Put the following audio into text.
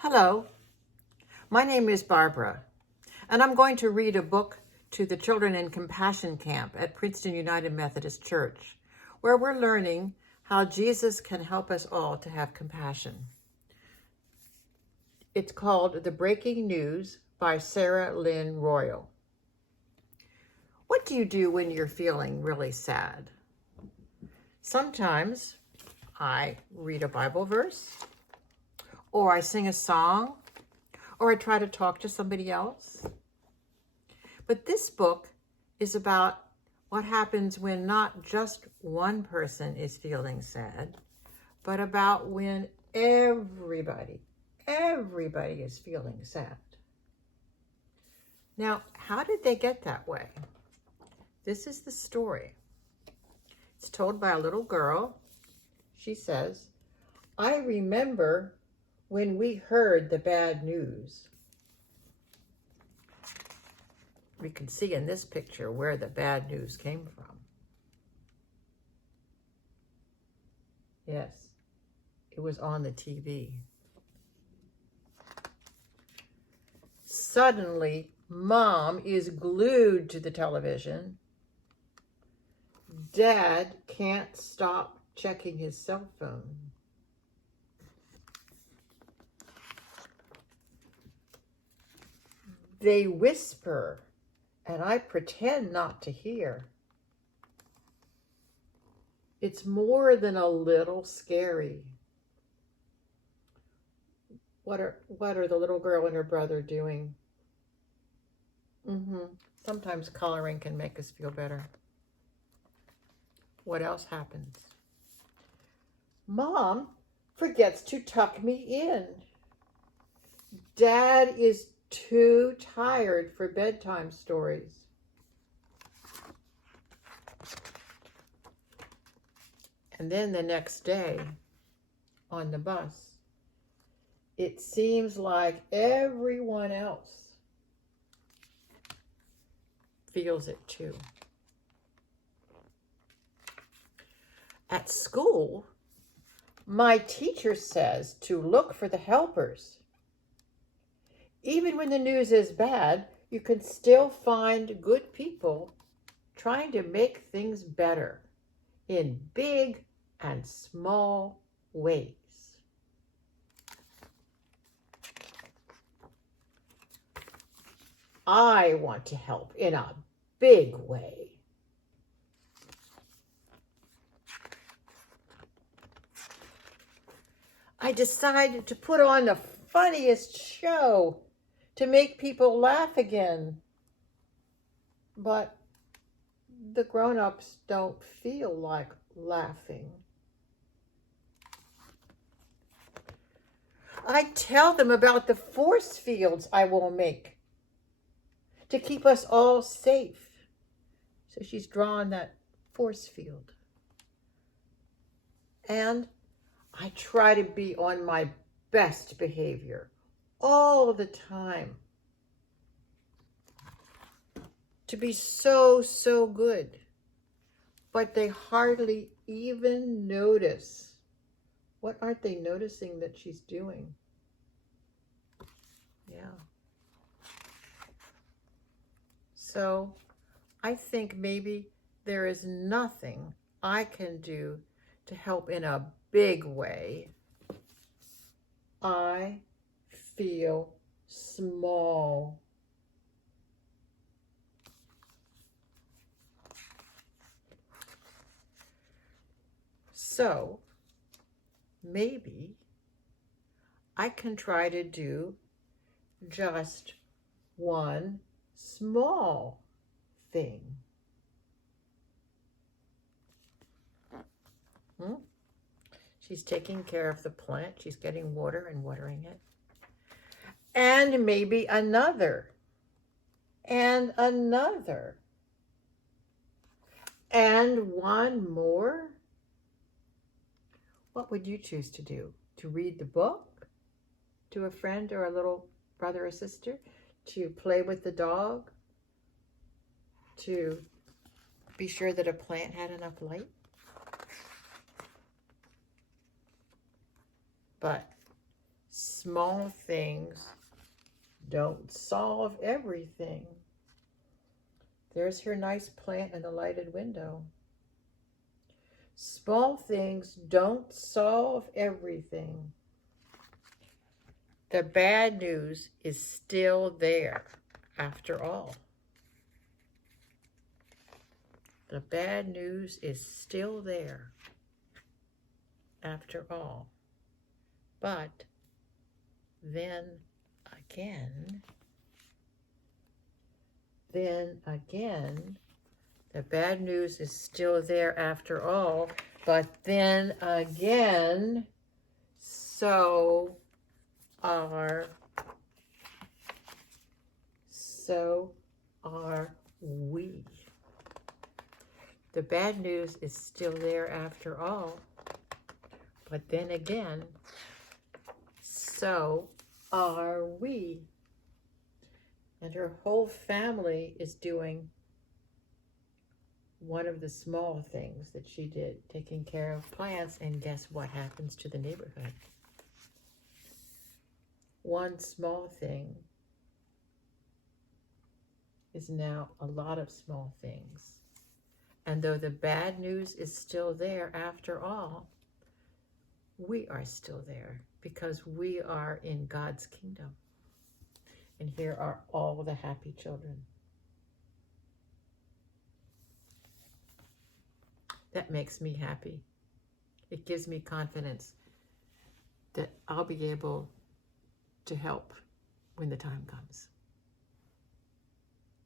Hello, my name is Barbara, and I'm going to read a book to the children in Compassion Camp at Princeton United Methodist Church, where we're learning how Jesus can help us all to have compassion. It's called The Breaking News by Lynne Reul. What do you do when you're feeling really sad? Sometimes I read a Bible verse, or I sing a song, or I try to talk to somebody else. But this book is about what happens when not just one person is feeling sad, but about when everybody is feeling sad. Now, how did they get that way? This is the story. It's told by a little girl. She says, "I remember when we heard the bad news." We can see in this picture where the bad news came from. Yes, it was on the TV. Suddenly, Mom is glued to the television. Dad can't stop checking his cell phone. They whisper, and I pretend not to hear. It's more than a little scary. What are the little girl and her brother doing? Sometimes coloring can make us feel better. What else happens? Mom forgets to tuck me in. Dad is too tired for bedtime stories. And then the next day on the bus, it seems like everyone else feels it too. At school, my teacher says to look for the helpers. Even when the news is bad, you can still find good people trying to make things better in big and small ways. I want to help in a big way. I decided to put on the funniest show to make people laugh again. But the grown-ups don't feel like laughing. I tell them about the force fields I will make to keep us all safe. So she's drawn that force field. And I try to be on my best behavior all the time. To be so good. But they hardly even notice. What aren't they noticing that she's doing? Yeah. So I think maybe there is nothing I can do to help in a big way. I feel small. So maybe I can try to do just one small thing. She's taking care of the plant. She's getting water and watering it. And maybe another. And another. And one more. What would you choose to do? To read the book to a friend or a little brother or sister? To play with the dog? To be sure that a plant had enough light? But Small things don't solve everything. There's her nice plant in the lighted window. Small things don't solve everything. The bad news is still there after all. The bad news is still there after all. But then again, the bad news is still there after all. But then again, so are we. The bad news is still there after all. But then again, so are we. And her whole family is doing one of the small things that she did, taking care of plants, and guess what happens to the neighborhood? One small thing is now a lot of small things. And though the bad news is still there after all, we are still there because we are in God's kingdom. And here are all the happy children. That makes me happy. It gives me confidence that I'll be able to help when the time comes.